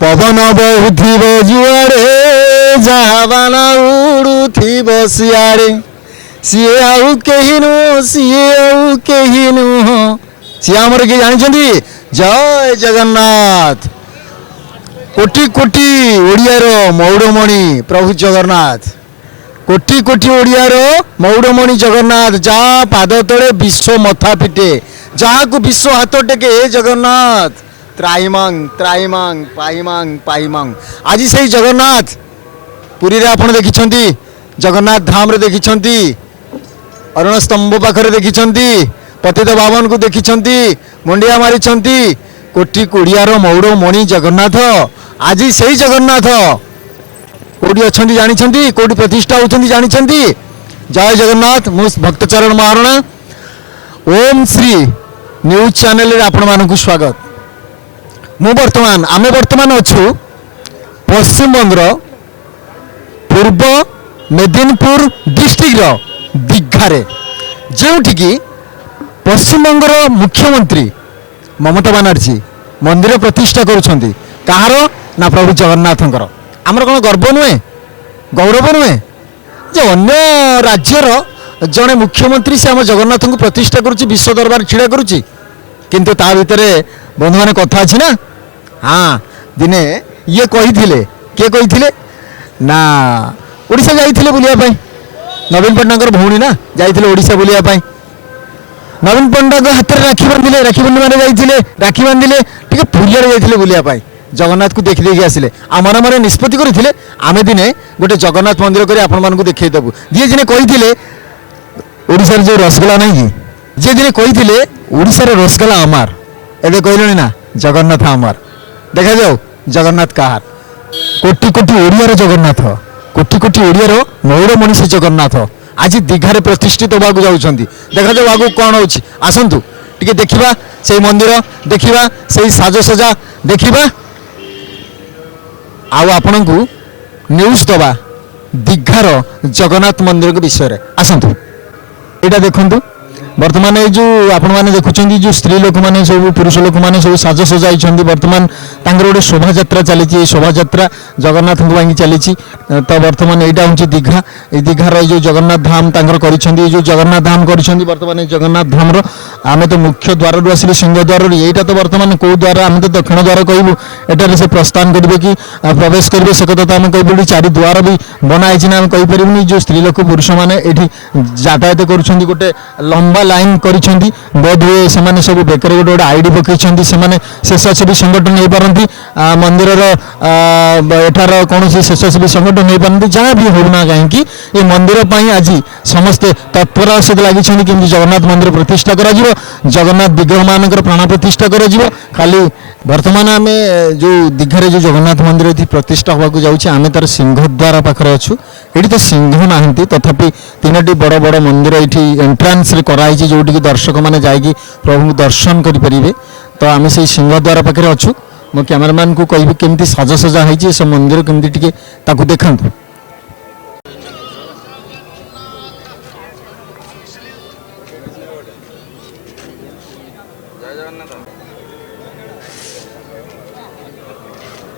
पवन बहुथिब जुआड़े जहाबाना उड़ुथिब सियाड़े CA आउ केही नुह सीए आउ केही नुह सी आमर किए जानी जय जगन्नाथ कोटि कोटि ओडियार मौड़मणि प्रभु जगन्नाथ कोटि कोटि ओडियार मौड़मणि जगन्नाथ जहाँ पाद तले विश्व मथा पिटे जहाँ को विश्व हाथ टेके जगन्नाथ त्राइमांग त्राइमांग पाइमांग पाइमांग आज से जगन्नाथ पुरी रे आपण देखिछंती जगन्नाथ धाम रे देखिछंती अरुण स्तंभ पाखरे देखिछंती पतित बावन को देखिछंती मुंडिया मारिछंती कोटि कोड़ियार मौड़ मणि जगन्नाथ आज से जगन्नाथ कोटी अच्छी जानी कोटी प्रतिष्ठा होती जानी जय जगन्नाथ मु भक्तचरण महारणा ओम श्री न्यूज चैनल रे आपण मानकु स्वागत मु वर्तमान आमे वर्तमान अच्छु पश्चिम बंगर पूर्व मेदिनीपुर डिस्ट्रिक्ट दीघारे जोठिकी पश्चिम बंगर मुख्यमंत्री ममता बनर्जी मंदिर प्रतिष्ठा करुछंती कहार ना प्रभु जगन्नाथंकर आमर कौन गर्व नुहे गौरव नुहे जे अन्य राज्यर जड़े मुख्यमंत्री से आम जगन्नाथ को प्रतिष्ठा करुच्ची विश्व दरबार छिड़ा करुच्ची किंतु ता भितर बंधु मैंने कथा अच्छी ना हाँ दिने ये कही किए कही ना ओडिशा जाइथिले बुलिया पाई नवीन पट्टनायक भौणी ना जाइथिले ओडिशा बुलिया पाई नवीन पट्टनायक हाथ में राखी बांधिले राखी बंधु मैंने जाइथिले राखी बांधिले टिके पुरिया जाइथिले बुलिया पाई जगन्नाथ को देखी देखी आसिले आमर मन निष्पत्ति करथिले आमे दिने गोटे जगन्नाथ मंदिर करी आपण मानकु देखै देबु जे दिने कहिथिले ओडिसा रे जो रसगोला नहीं कि जे दिने कहिथिले ओडिसा रे रसगोला अमार एबे कहलनी ना जगन्नाथ अमार देखा जाओ जगन्नाथ कहार कोटि कोटि ओडियार जगन्नाथ कोटि कोटि ओडियार मौड़ मनीष जगन्नाथ आज दीघारे प्रतिष्ठित होगा जाउछंती देखा जाओ आगु कौन होछि आसंतु टिके देखिबा से मंदिर देखिबा से साजसजा देखिबा आउ आपण को न्यूज दबा दीघार जगन्नाथ मंदिर के विषय आसतु यहाँ देखु बर्तमान ये जो आपण मैंने देखुं जो स्त्री लोक मैंने सब पुरुष लोक मैंने सब साज सजाई बर्तमान गोटे शोभा यात्रा चली शोभा यात्रा जगन्नाथ चली तो बर्तमान यहाँ हूँ दीघा ये दीघार जो जगन्नाथ धाम जो जगन्नाथ धाम कर बर्तमान जगन्नाथ धाम आम तो मुख्य द्वार आसिले सिंह द्वार यहाँ तो बर्तमान कौ द्वार आम तो दक्षिण द्वार कहूँ एटार से प्रस्थान करेंगे कि प्रवेश करेंगे से कथा तो आम कहीपर चारि द्वार भी बनाई आम कहीपरि जो स्त्री लोक पुरुष मैंने ये यातायात कर गोटे लंबा लाइन करिसेंती बोध हुए से सब बेकर गोटे गोटे आईडी पकई स्वेच्छासेवी संगठन हो पारती मंदिर एठार कौन स्वेच्छासेवी संगठन हो पारती जहाँ भी होना कहीं ये मंदिर पर आज समस्ते तत्परता सहित लगी कि जगन्नाथ मंदिर प्रतिष्ठा कर जगन्नाथ विग्रह मान प्राण प्रतिष्ठा कर खाली बर्तमान आम जो दीघारे जो जगन्नाथ मंदिर प्रतिष्ठा होगा जाऊँच आम तार सिंहद्वार पाखे अच्छु ये तो सिंह ना तथापि तीनोटी बड़ बड़ मंदिर ये एंट्रांस कराई जोटि दर्शक मैंने जाकि प्रभु दर्शन करेंगे तो आम से सिंहद्वार पाखे अच्छु मो कैमेरामैन को कहि केमती साजसजा होती से मंदिर केमती टिके देखा।